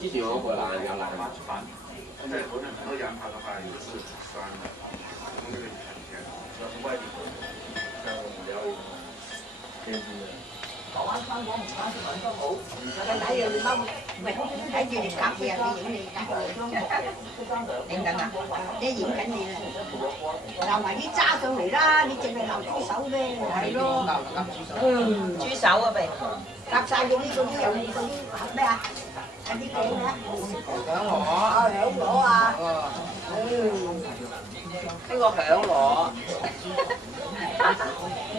之前嗰個爛有爛。在国内很多羊排的话也是酸的，从这个很甜，主要是外地过来的。像我们辽宁天津的。台灣香港唔單止揾得好，睇住你踎，唔係睇住你夾嘢，你影你夾嘢，影緊啊！即係影緊你啦，留埋啲渣上嚟啦，你淨係留豬手咩？係咯，豬手啊咪，夾曬嗰啲咩啊？嗰啲叫咩啊？響螺啊，響螺啊，呢個響螺，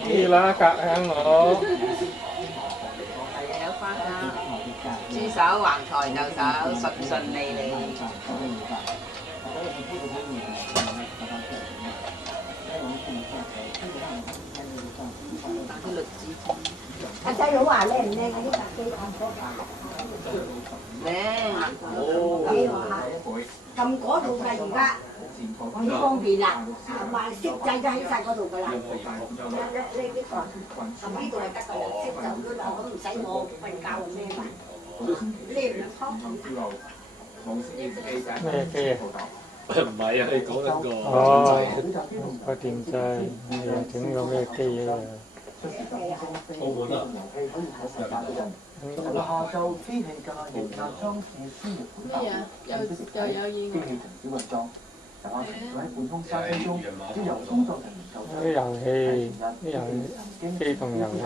呢啦夾響螺。豬手橫財右手，順順利利。阿仔佬話靚唔靚啊？啲白雞蛋嗰個靚，撳嗰度㗎而家，好方便啦，埋識掣都喺晒嗰度㗎啦。呢度係得㗎啦，識就都就咁唔使我瞓覺啊咩嘛。咩機啊？唔係啊，你講緊個哦，個電掣，你又整個咩機啊？澳門啊。下晝天氣較炎熱，裝置舒緩款咩啊？又有意外。運作，大家喺半空3分鐘，要由工作人員就啲遊戲，啲遊戲機動遊戲。係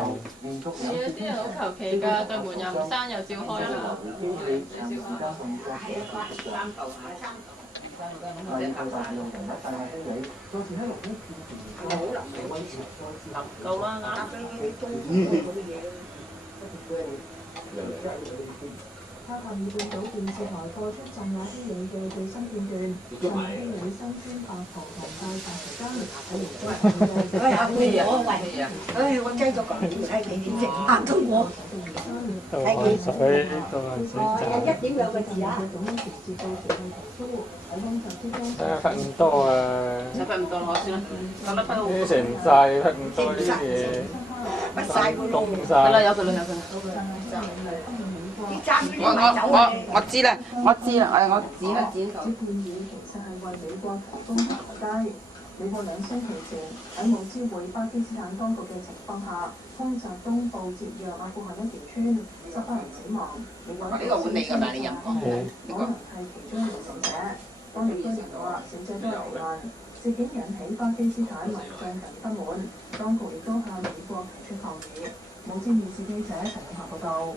啊，啲人好求其㗎，對門又唔閂又照開啦。夠啦，黑暗半島電視台播出浸雅之旅嘅最新片段，浸雅之旅新鮮白糖同大大時間喺營中我擠咗個睇幾點啫？行通過。倒汗水，倒汗水1點2個字啊！使乜咁多啊？使乜咁多攞先啦，攞得翻好。啲成晒乜咁多啲嘢，乜晒個窿。得啦，有佢啦，有佢啦。我知啦，我指啦指到。其實係為美國提供台階。美國2星期前喺冇知會巴基斯坦當局嘅情況下，空襲東部接壤阿富汗一條村，18人死亡。美國呢個換你㗎啦，你飲過。可能係其中一名死者。當地居民話，死者都係平民。事件引起巴基斯坦民眾等不滿，當局亦都向美國提出抗議。無線電視記者陳永霞報道。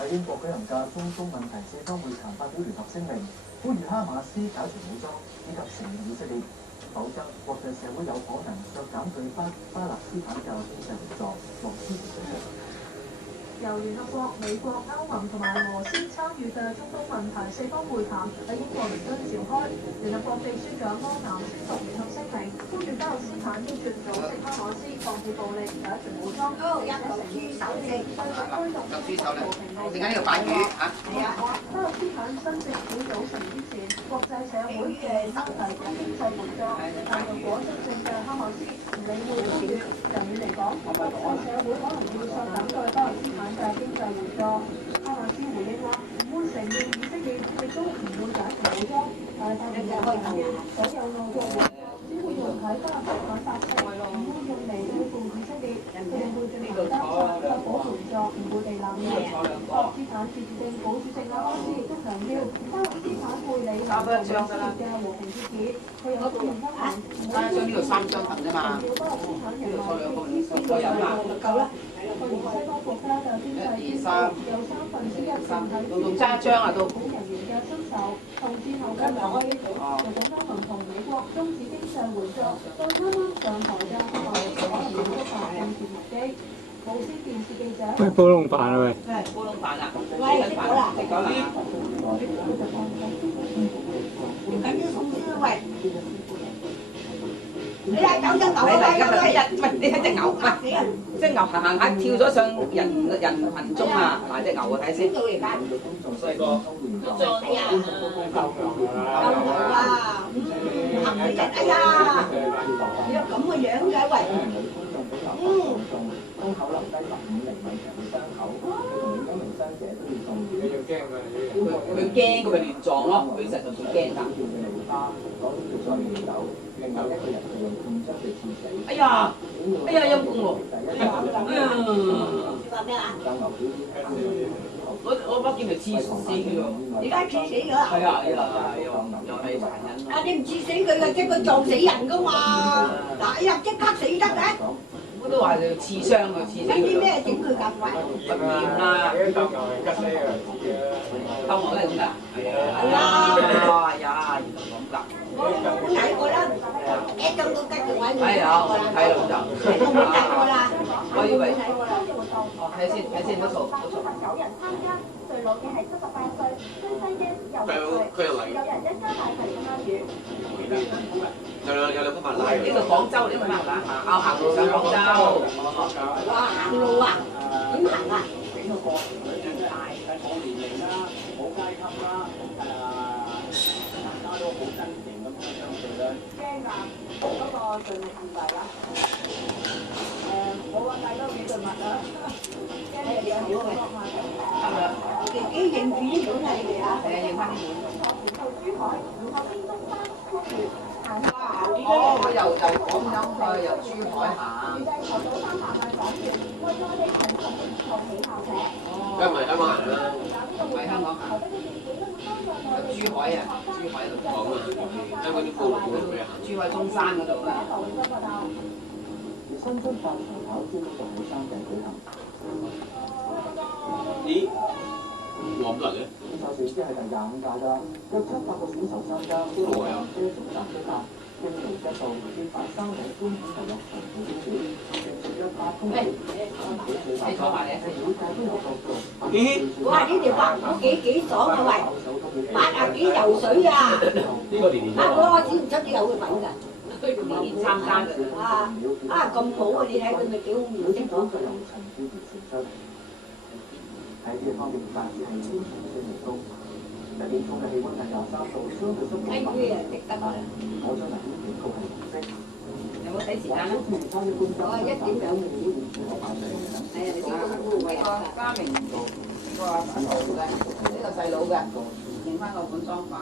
喺英國舉行嘅中東問題社交會談發表聯合聲明，呼籲哈馬斯解除武裝以及承認以色列，否則國際社會有可能削減對巴勒斯坦嘅經濟援助和支持水平。由聯合國、美國、歐盟同埋俄羅斯參與嘅中東問題四方會談喺英國倫敦召開。聯合國秘書長安南宣讀聯合聲明，呼籲巴勒斯坦應盡組織哈馬斯放棄暴力，解除武裝，並且承認以色列繼續推動中東和平路線。巴勒斯坦新政府組成之前，國際社會嘅提供經濟援助，但如果真正嘅哈馬斯唔理會干預，長遠嚟講，國際社會可能要削減對巴勒斯坦嘅經濟援助。哈馬斯回應話唔會承認以色列，亦都唔會解除武裝，但係佢哋所有外國援助只會用喺巴勒斯坦百姓，唔會用嚟對付以色列。佢哋會進行監察，確保援助唔會被濫用。巴勒斯坦自治政府主席阿巴斯亦都強調，巴勒斯坦會履行同以色列嘅和平協議。佢又呼籲北韓唔好強調巴勒斯坦人民以伊斯蘭教夠啦。去年西方國家嘅經濟恢復有1/3係揸張啊都本人員嘅薪酬同戰後嘅良機。除咗歐盟同美國終止經濟援助，對啱啱上台嘅哈馬斯可能會觸發政治危機。無線電視記者喂，煲籠飯啊喂！煲籠飯啦，喂，食咗啦，食咗啦。緊要送先喂。你睇九隻牛啊！你睇隻牛，隻牛行下跳咗上人群中啊！嗱隻牛啊，睇先。細個都做啲啊！夠牛啊！黑佢隻，哎呀！有咁嘅樣嘅喂， 15厘米長嘅傷口，佢同兩名傷者都要送院。你仲驚佢哋？佢驚佢咪亂撞咯，佢實在最驚㗎。叫嘅梨花，講佢再未走，另外一個人就用劍將佢刺死。哎呀，哎呀陰公喎！話咩啊？我把劍嚟刺死佢喎。而家刺死佢啊？係啊係啊，又係殘忍咯。啊！你唔刺死佢嘅，即係佢撞死人噶嘛？嗱，哎呀，即刻死得嘅。我都話佢刺傷佢，刺死跟住佢。咩整佢咁快？不掂啦，啲鬥牛係吉呢個字啊！鬥牛都係咁㗎。係啦。哎呀，原來咁㗎。我睇過啦，一咁都跟住揾我哎呀，我睇啦就。我冇睇過啦，我以為睇過啦。哦，睇先，多數。 9人參加，最老嘅係78歲，最細嘅只有6歲。佢又嚟。有人一家大細參與。有兩匹馬拉。呢個廣州嚟㗎嘛？行路上廣州。哇！行路啊？點行啊？幾個過程裏邊咧係冇年齡啦，冇階級啦，大家都好真誠咁樣相對啦。驚㗎，嗰個順利唔大啦。冇啊，帶多幾對襪啦。驚你哋有冇落馬嘅？自己認住呢本係嚟啊！係啊，認翻啲本。前後珠海，然後邊中山、番禺、行哦，佢由廣州去，由珠海行。預計籌到300萬港元，為內地群眾創起效石。梗係唔係香港人啦？唔係香港行。珠海啊，珠海度講啊，香港啲鋪路嗰度嘅。珠海中山嗰度啊。而新增發長跑招就喺山頂舉行。咦？旺唔嚟嘅？呢賽事只係第25屆㗎，約700個選手參加，車從站出發，經路一道接返山頂觀景遊樂場附近轉，程程約8公里，你坐埋嚟一齊。每屆都有個個。哇！呢條滑股幾爽啊喂，80幾游水啊！呢個年年都啊！話。我知唔出啲有去揾㗎？年年參加嘅。啊咁好啊！你睇佢咪幾好面色講佢。喺呢方面發展係非常之成功。日點鐘嘅氣温係23度，相對濕度哎呀，值得啊！我將能見警告係紅色。有冇睇時間啊？我係1點2秒。係啊，你啲功夫為啊！嘉明呢個細路嘅，呢個細佬嘅，認翻個本裝飯。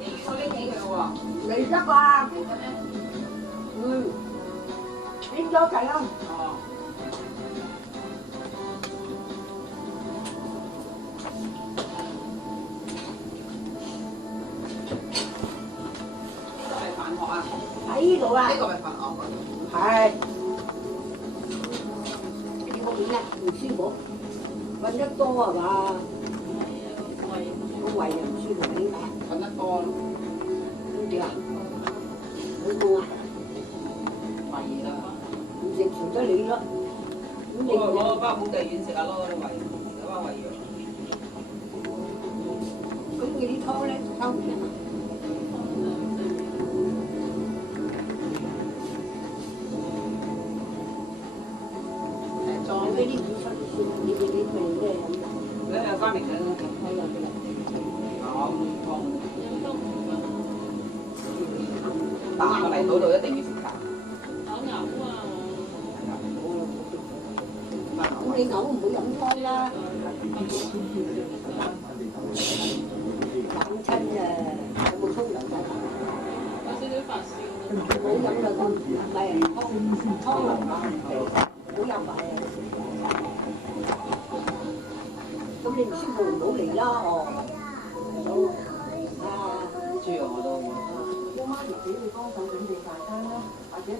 你預我拎起佢喎。嚟得啊！拎咗齊啦。哦。喺呢度啊！呢個咪飯盒。係。我點咧？唔舒服，瞓得多係嘛？個胃又唔舒服，點解？瞓得多咯。點解啊？好痛啊！胃啦。唔食除咗你咯。咁你攞個包保濟丸食下咯，胃食下包胃藥。咁佢啲湯咧收唔得啊？嗰啲唔出，你嗰啲咪咩咁？你有翻嚟嘅？打個嚟到度一定要食飯。好牛啊！咁你嘔唔好飲湯啦，冷親啊！有冇沖涼㗎？有少少發燒。唔好飲啦，都唔係湯涼啊！唔好飲埋啊！咁你唔舒服唔好嚟啦，哦。啊！豬肉我都。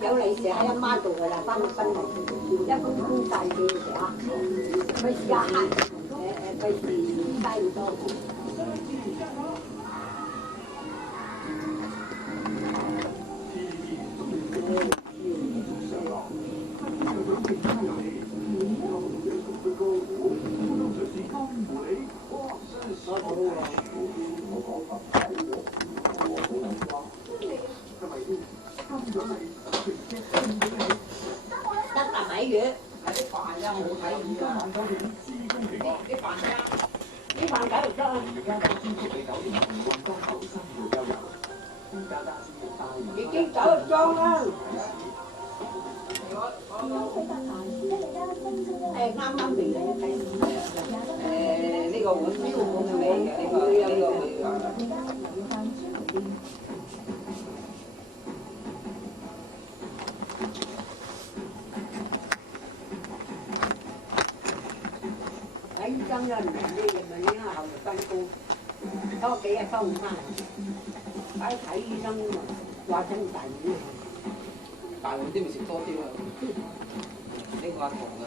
有利是喺阿媽度㗎啦，翻去分嚟，一公公帶俾你食啊！費事啊慳，費事嘥咁多。得啖米魚，係啲飯啫，我冇睇而家。啲飯啫。啲飯梗係得啦。已經走去裝啦。睇醫生又唔明啲嘢，咪呢下後日翻工，多幾日收唔翻。擺睇醫生話真大碗，大碗啲咪食多啲咯。呢個阿糖啊，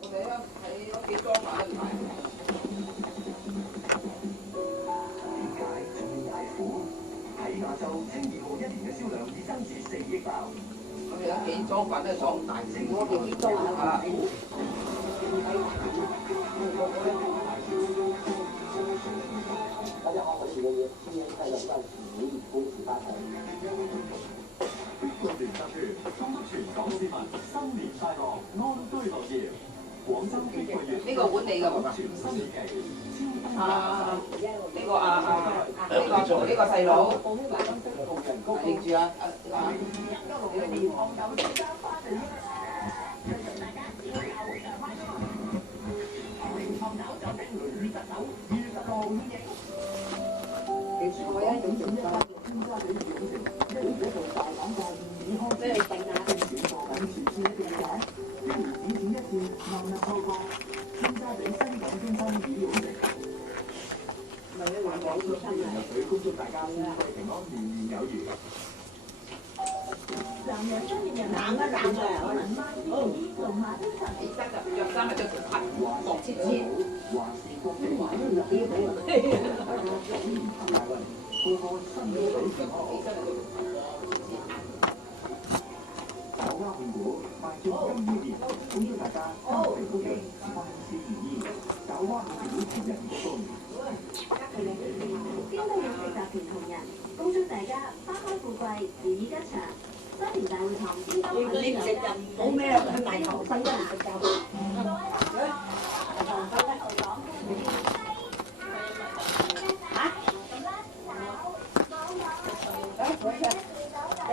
我哋喺屋企裝飯都唔買。點解仲要嗌苦？喺亞洲，青2號1年嘅銷量已增至4億包。我哋屋企裝飯都係裝大隻。我哋啲裝啊，大家好，我是刘爷，新年快乐，万事如意，恭喜發財。過年生日，祝全港市民新年快樂，安居樂業。廣州碧桂園呢個碗你㗎係嘛？全新年期，呢個細佬，認住啊！恭祝大家富貴平安，年年有餘。男人中年人冷啊冷啊，而家就着衫咪着條裙，薄切切。小蛙控股邁進更一年，恭祝大家身體高興，萬事如意。小蛙控股全日活動。天都飲食集團同仁，恭祝大家花開富貴，如意吉祥。新年大會堂天都你唔食就冇咩啦，佢大頭細都唔食就。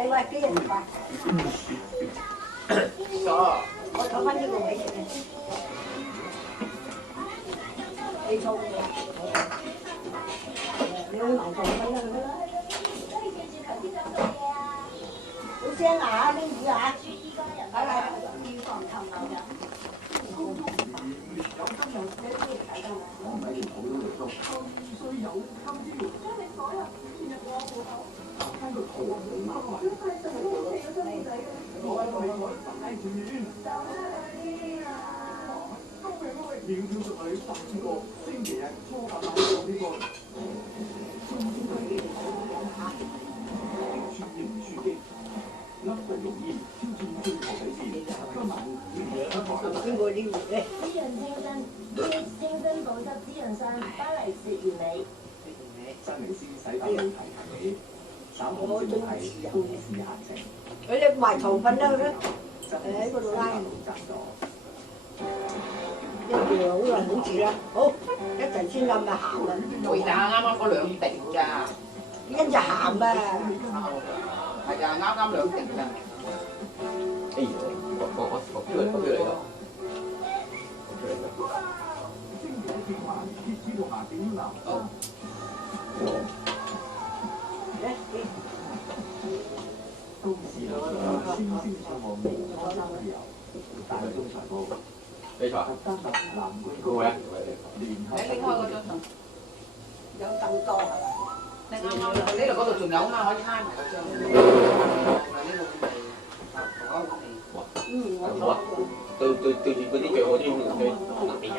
你話幾人食飯？我攞翻呢個位食嘅。你做嘅，你去埋床瞓啦佢啦。好聲啊，拎住啊！係係，預防禽流感。秒跳出去10個，星期日初8晚上呢個專業出擊，粒不容易，挑戰最後底線。今晚邊個呢個咧？滋潤清新，清新保濕滋潤霜，巴黎雪原美。真美斯洗髮露提提你，稍後正係都市閒情。佢哋埋床瞓啦佢。喺嗰度拉。一條好耐冇住啦，好一陣先冧啊鹹啊！會㗎，啱啱嗰2滴㗎。因就鹹啊！係啊，啱2滴㗎。哎呦，我飆嚟㗎。都市啦，星星上望明初三旅遊，大眾財報。你坐。丹麥南冠個位啊？聯合。你拎開嗰張凳。有更多啊！你啱啱呢度嗰度仲有嘛？可以拉埋嗰張。呢個係同一碗嚟。好啊。對住嗰啲腳嗰啲對特別嘅。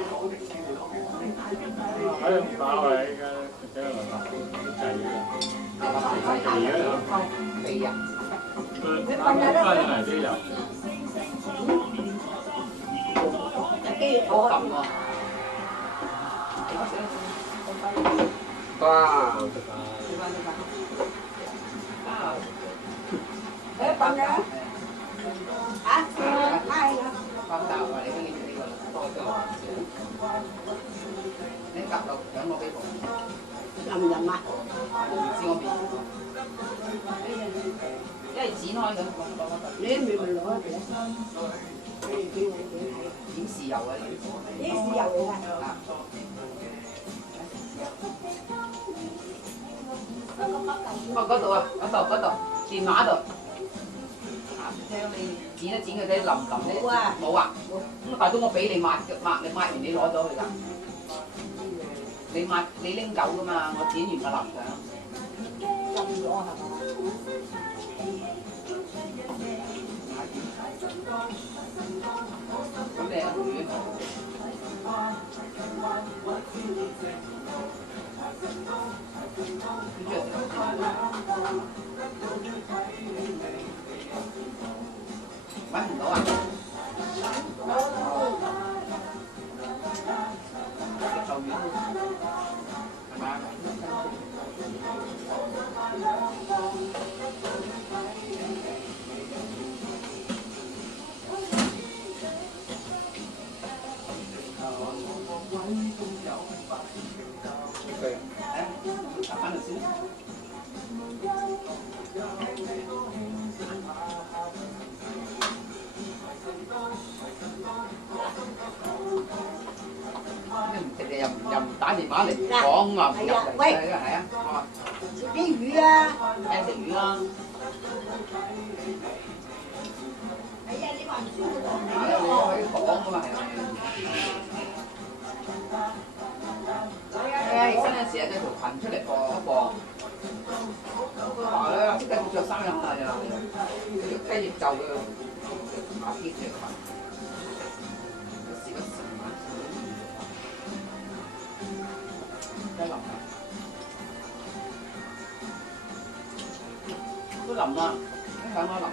唔飽啊！依家食咗好滯㗎。肥人。佢翻嚟都有。好撳喎。哇！誒瞓啦！啊？係啊！放大話你中意食呢個啦，多咗。你夾到兩個幾個？淋唔淋啊？唔知我未試過。因為剪開咁。你咪攞一條。點豉油啊？呢啲豉油嚟㗎。嗰度啊，嗰度電話度。聽你剪一剪佢啲腍啲。冇啊。咁大佬我俾你抹完你攞咗去㗎。你拎走㗎嘛，我剪完個臘腸。浸咗係嘛？咁你係魚。揾唔到啊！壽魚係嘛？翻嚟先。又唔打電話嚟講話唔入嚟，係啊，食啲魚啊！誒食魚啦。係啊，你話唔舒服講你可以講㗎嘛，係咪？係啊，真係成日條裙出嚟播一播。佢話咧，即係着衫飲啊，雞翼袖嘅馬鐵嘅裙。都淋啦，一響我淋。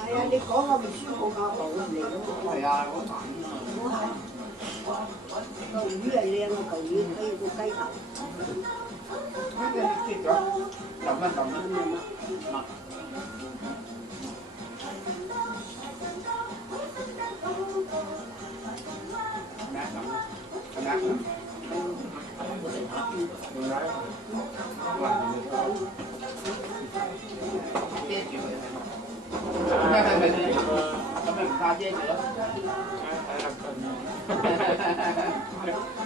係啊，你講我唔舒服㗎，我唔嚟咯。係啊，我煩啊。我係。個魚係靚啊，嚿魚雞個雞頭。呢個切咗，淋啊。遮住佢，咁咪唔怕遮住咯。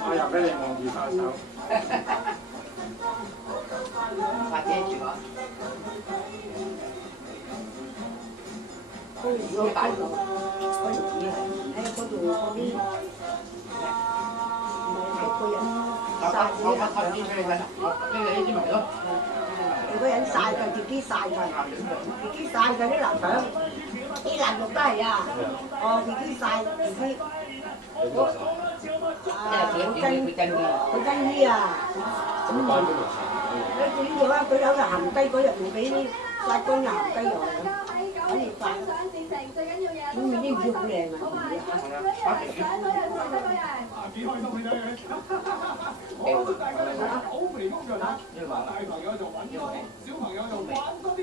我又俾你望住把手。怕遮住咯。如果大個，嗰陣時喺嗰度嗰啲，唔係個人曬嗰啲我俾你睇，呢啲咪咯。有個人曬佢，自己曬佢，自己曬佢啲臘腸，啲臘肉都係啊，自己曬自己。佢跟醫啊。你點做啊？佢有個鹹雞嗰日唔俾啲殺光嘅鹹雞肉啊！可以快。咁呢啲魚好靚啊！幾開心你睇佢，我大家嚟講好肥工㗎啦，大朋友就揾多啲，小朋友就玩多啲。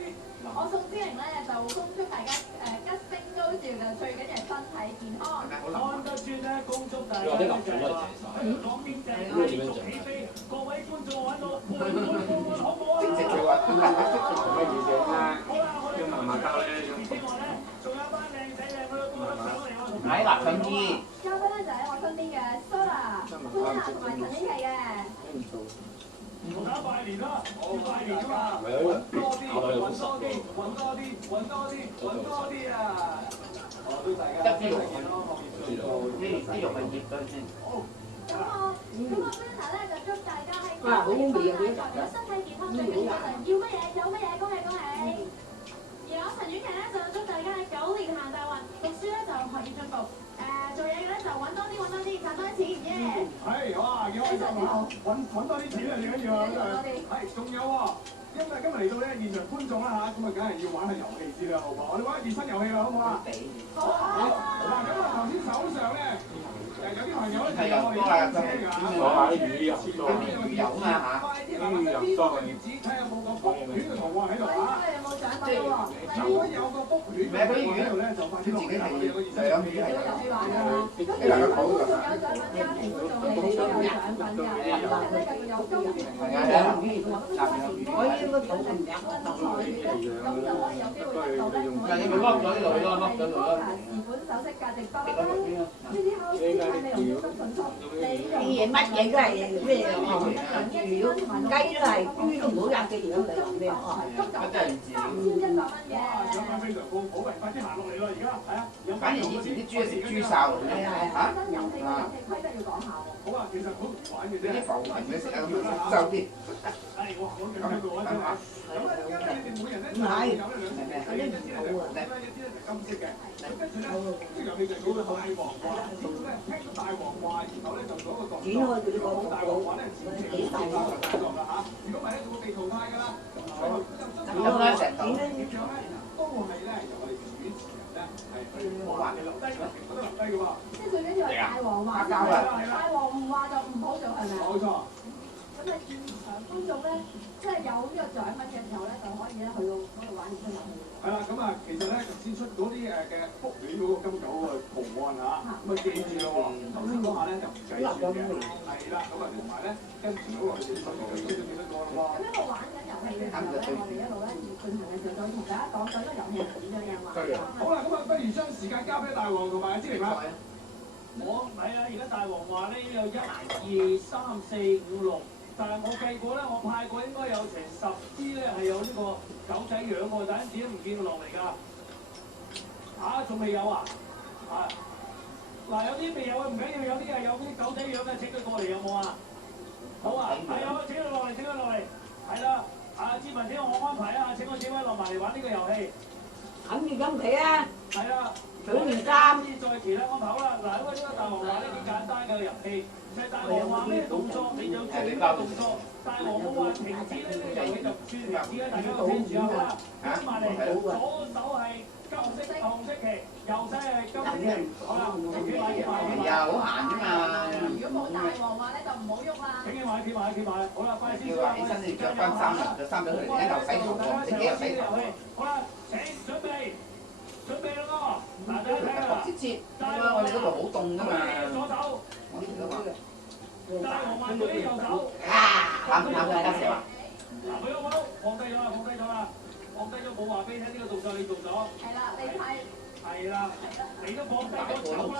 我宋之玲咧就恭祝大家吉星高照嘅，最緊要係身體健康。看得穿咧，恭祝大家啲臘腸都係謝晒。講經濟繼續起飛，各位觀眾揾到盤滿缽滿好唔好啊？乜嘢啫？好啦，我哋要慢慢交咧。之外咧，仲有班靚仔靚女都上嚟我同。喺臘腸衣。嘉賓咧就喺我身邊嘅 Sola、潘娜同埋陳綺琪嘅。同大家拜年啦！我拜年㗎嘛，揾多啲啊！我都大家得啲肉咯，啲肉係醃咗先。好。咁我 Panna 咧就祝大家喺新年快樂，身體健康，最緊要就要乜嘢有乜嘢，恭喜恭喜！而我陳婉琪咧就祝大家喺9年行大運，讀書咧就學業進步，做嘢嘅咧就揾多啲，賺多啲錢，耶！係哇，幾開心啊！揾多啲錢啊，最緊要啊，真係。係，仲有喎，因為今日嚟到咧現場觀眾啦嚇，咁啊梗係要玩下遊戲先啦，好唔好？我哋玩下熱身遊戲啦，好唔好啊？好。嗱，咁啊頭先手上咧，有啲朋友咧就有我哋啲車㗎，講下啲魚油多，魚油啊嘛嚇。快啲嗱，呢個葉子睇下有冇個福卷嘅圖案喺度啊！有冇獎品？如果有個福犬喺度咧，就快啲落嚟啦！我哋有個熱身遊戲係遊戲玩㗎嘛，咁你能夠討論仲有獎品，家庭觀眾你哋都有獎品㗎。今日咧繼續有金魚同埋魚，我應該講成獎品賽嘅，咁就可以有機會得到咧。時本首飾價值800蚊，呢啲烤豬係你用心迅速，你用乜嘢都係咩啊？魚、雞都係，豬都唔好入嘅，而家你話咩啊？金九雞3100蚊嘅。獎品非常高，好嘅，快啲行落嚟啦！而家係啊，反而以前啲豬食豬手嚇新遊戲嘅遊戲規則要講下喎。好啊，其實好玩嘅啫。啲浮雲嘅食啊咁樣收啲。係，我講緊呢個啊，真係。咁咧，而家咧，你哋每人咧就有咧兩隻，第一隻咧就黃色，一隻咧就金色嘅。咁跟住咧，呢個遊戲就係嗰個大黃話，只要咧聽到大黃話，然後咧就做一個動作。講大黃話咧，前期就大作啦嚇。如果唔係咧，就會被淘汰㗎啦。咁咧成套。點樣咧？都係咧由我哋主持人咧係去話你留低㗎，覺得留低㗎喎。即係最緊要係大黃話，大黃唔話就唔好做係咪啊？冇錯。咁啊，現場觀眾咧，即係有呢個獎品嘅時候咧，就可以咧去到嗰度玩完出遊戲。係啦，咁啊，其實咧頭先出嗰啲嘅福犬嗰個金狗個圖案嚇，咁啊記住咯喎，頭先嗰下咧就唔計算嘅，係啦，咁啊同埋咧跟住嗰個小朋友已經記得咗啦喎。咁一路玩緊遊戲嘅時候咧，我哋一路咧進行嘅時候，就會同大家講緊個遊戲係點樣嘅玩。好啦，咁啊，不如將時間交俾大王同埋阿芝玲啦。我睇下而家大黃話咧有1、2、3、4、5、6，但係我計過咧，我派過應該有成10支咧係有呢個狗仔樣喎，但係一支都唔見佢落嚟㗎。仲未有啊？嗱，有啲未有啊，唔緊要，有啲係有啲狗仔樣嘅，請佢過嚟有冇啊？好啊，係有，請佢落嚟，請佢落嚟，係啦。志文請我安排啊，請我幾位落埋嚟玩呢個遊戲。冚住金皮啊！係啦。取完衫。再其他安排好啦，嗱，因為呢個大黃話咧幾簡單嘅遊戲，就係大黃話咩動作你就做咩動作，大黃冇話停止咧，呢個遊戲就唔算停止啦，大家都聽住啊，好啦，跟埋嚟，左手係金色紅色旗，右手係金色旗，好啦，企埋。係啊，好閒啫嘛。如果冇大黃話咧，就唔好喐啦。企埋，好啦，快啲先。叫話起身你着翻衫啦，着衫咗佢哋，一又洗頭喎，自己又洗頭。好啦，請準備啦喎，嗱，大家睇下。切切，我哋嗰度好凍㗎嘛。左手。大黃話舉右手。啱大家食啊！嗱，佢好，放低咗冇話俾你聽呢個動作你做咗。係啦，你睇。係啦，你都放低咗走啦，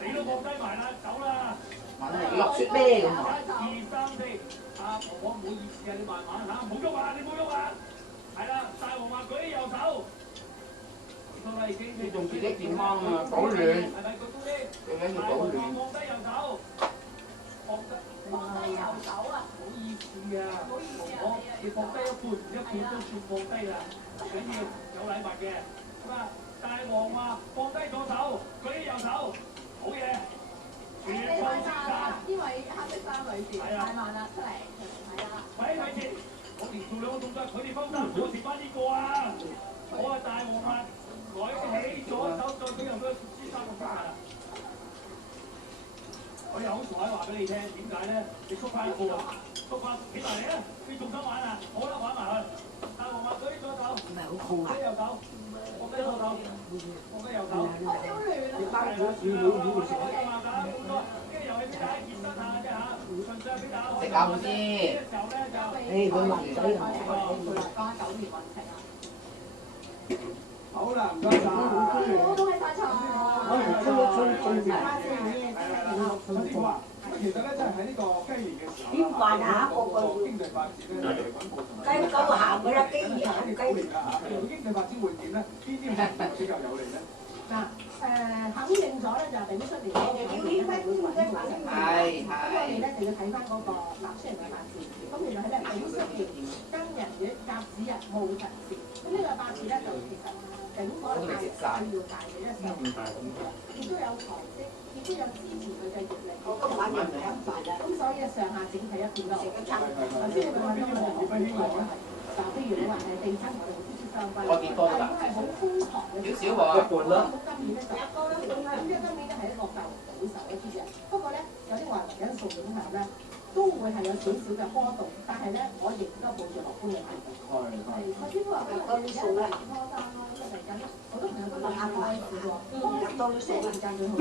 你都放低埋啦，走啦。落雪咩咁啊？2、3、4，婆婆唔好意思啊，你慢慢嚇，唔好喐啊，你唔好喐啊。係啦，大黃話舉右手。你仲自己健康啊，保暖。係咪佢高啲？最緊要保暖。放低右手。放低右手啊！唔好意思啊，你放低一半都算放低啦，唔緊要，有禮物嘅。咁啊，大黃話放低左手，舉起右手，好嘢。全部先生，因為黑色衫女士太慢啦，出嚟係啦。喂，咪住，我連做2個動作，佢哋放心，我食翻呢個啊！我係大黃話，舉起左手，再舉右手，先生咁快啦。我有好傻閪話俾你聽，點解咧？你縮翻一個啊，縮翻起埋嚟啊！你仲想玩啊？好啦，玩埋去。大黃話舉起左手，唔係好痛啊！舉右手，放低左手，放低右手。我好亂啊！你包咗少少呢個食。跟住遊戲俾大家熱身下啫嚇，順勢俾大家。食啱先。佢混水同埋。講下9月運程啊！好啦，唔該晒。我都係發財。其實咧，真係喺呢個雞年嘅時候，點辦啊？個經濟發展咧，嚟穩步同埋。雞狗行㗎啦，雞行雞。經濟發展會點咧？呢啲係比較有利咧。嗱，肯定咗咧就係俾出年嗰個表現咧，咁我哋咧就要睇翻嗰個納稅人嘅八字，咁原來係咧丙戌年、庚寅月、甲子日、戊辰時，咁呢個八字咧就其實丙火大係要大嘅，因為受亦都有財星，亦都有支持佢嘅業力。咁所以上下整體一片都好。頭先你咪話咗我哋學呢個咧，嗱，譬如你話係地產，我哋息息相關，但係如果係好瘋狂嘅，少少喎，一半啦。咁今年咧就咁，因為今年咧係一個較保守一啲嘅，不過咧有啲環境因素影響咧，都會係有少少嘅波動，但係咧我亦都抱住樂觀嘅態度。我師傅話今日而家係初三啦，咁嚟緊咧我都朋友都問開市喎，開市咩時間最好？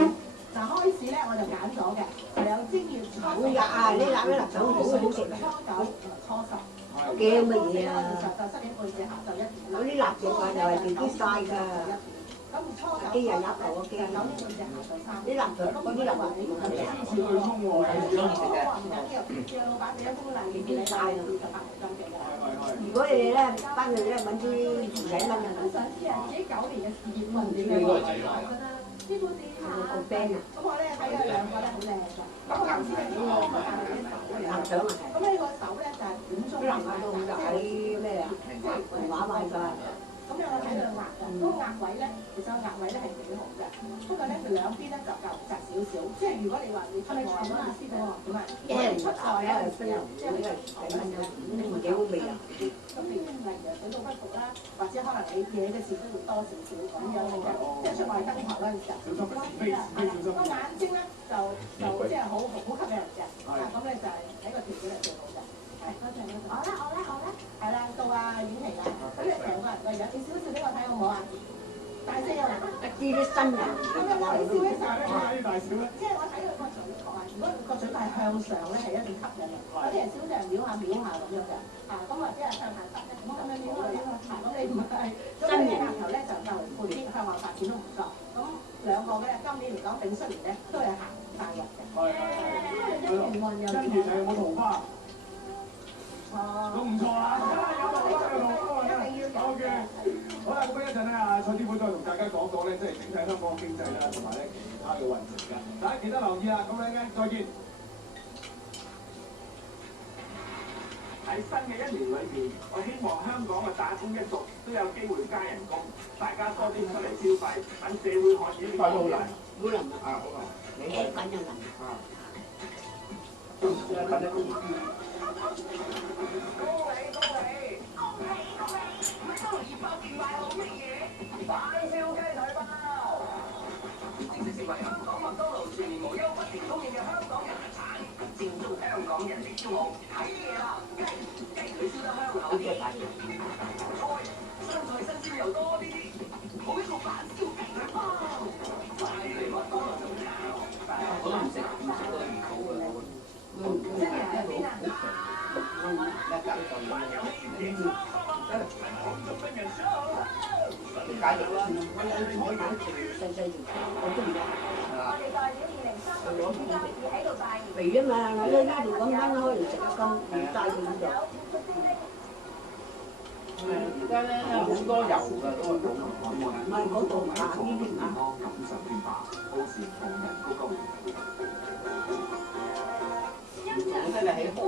嗱開市咧我就揀咗嘅，就有正月初每日啊，呢臘呢臘酒好好食啊！初九、初十。叫乜嘢啊？就7點半至下晝1點。嗰啲臘嘅話就係自己晒㗎。咁初九機人入頭嗰機，9點半至下晝3。啲臘就嗰啲臘話你唔係少對沖喎，我話唔緊要，叫老闆俾一封利是你帶就8張嘅。如果你哋咧翻去咧揾啲唔使蚊嘅，都想知啊，自己9年嘅事業運點樣？師傅試下。好冰啊！咁我咧睇咗兩個咧好靚㗎。咁我唔知係邊個咁啊？臘腸啊係。咁呢個手咧就係短中啲臘買到喺咩啊？電話買㗎。咁有我睇到額㗎，嗰個額位咧，其實個額位咧係幾好嘅，不過咧佢兩邊咧就較窄少少，即係如果你話你出外嗰陣時嘅喎，咁啊，如果你出外咧就飛入，即係你係幾好味啊！咁你例如水土不服啦，或者可能你嘢嘅事都會多少少咁樣嘅啫，即係出外燈台嗰陣時候，個眼睛咧就即係好吸引人嘅，咁咧就係喺個條件嚟做到嘅。多謝多謝。我咧，係啦，到阿婉琪啦。咁你成個人個樣，你笑一笑俾我睇好唔好啊？大聲有冇？啲新人。咁樣我哋笑一笑咧，即係我睇到個嘴角啊，如果個嘴角係向上咧，係一定吸引嘅。有啲人少少人瞄下咁樣嘅。咁或者係向下得嘅，咁樣瞄下。咁你唔係，咁你額頭咧就闊啲，向外發展都唔錯。咁兩個咧，今年嚟講丙戌年咧都係行大運嘅。跟住就有冇桃花？都唔錯啊！有桃花。好啦，咁一陣咧，阿蔡師傅再同大家講講咧，即係整體香港經濟啦，同埋咧其他嘅運程嘅。大家記得留意啦，咁樣嘅，再見。喺新嘅一年裏邊，我希望香港嘅打工一族都有機會加人工，大家多啲出嚟消費，等社會可以變好難。好難啊！好難。你緊就難。肥啊嘛，我咧呢度咁啱可以食一斤，唔帶佢呢度。而家咧好多油㗎都係唔係嗰度買呢啲啊。真係喺海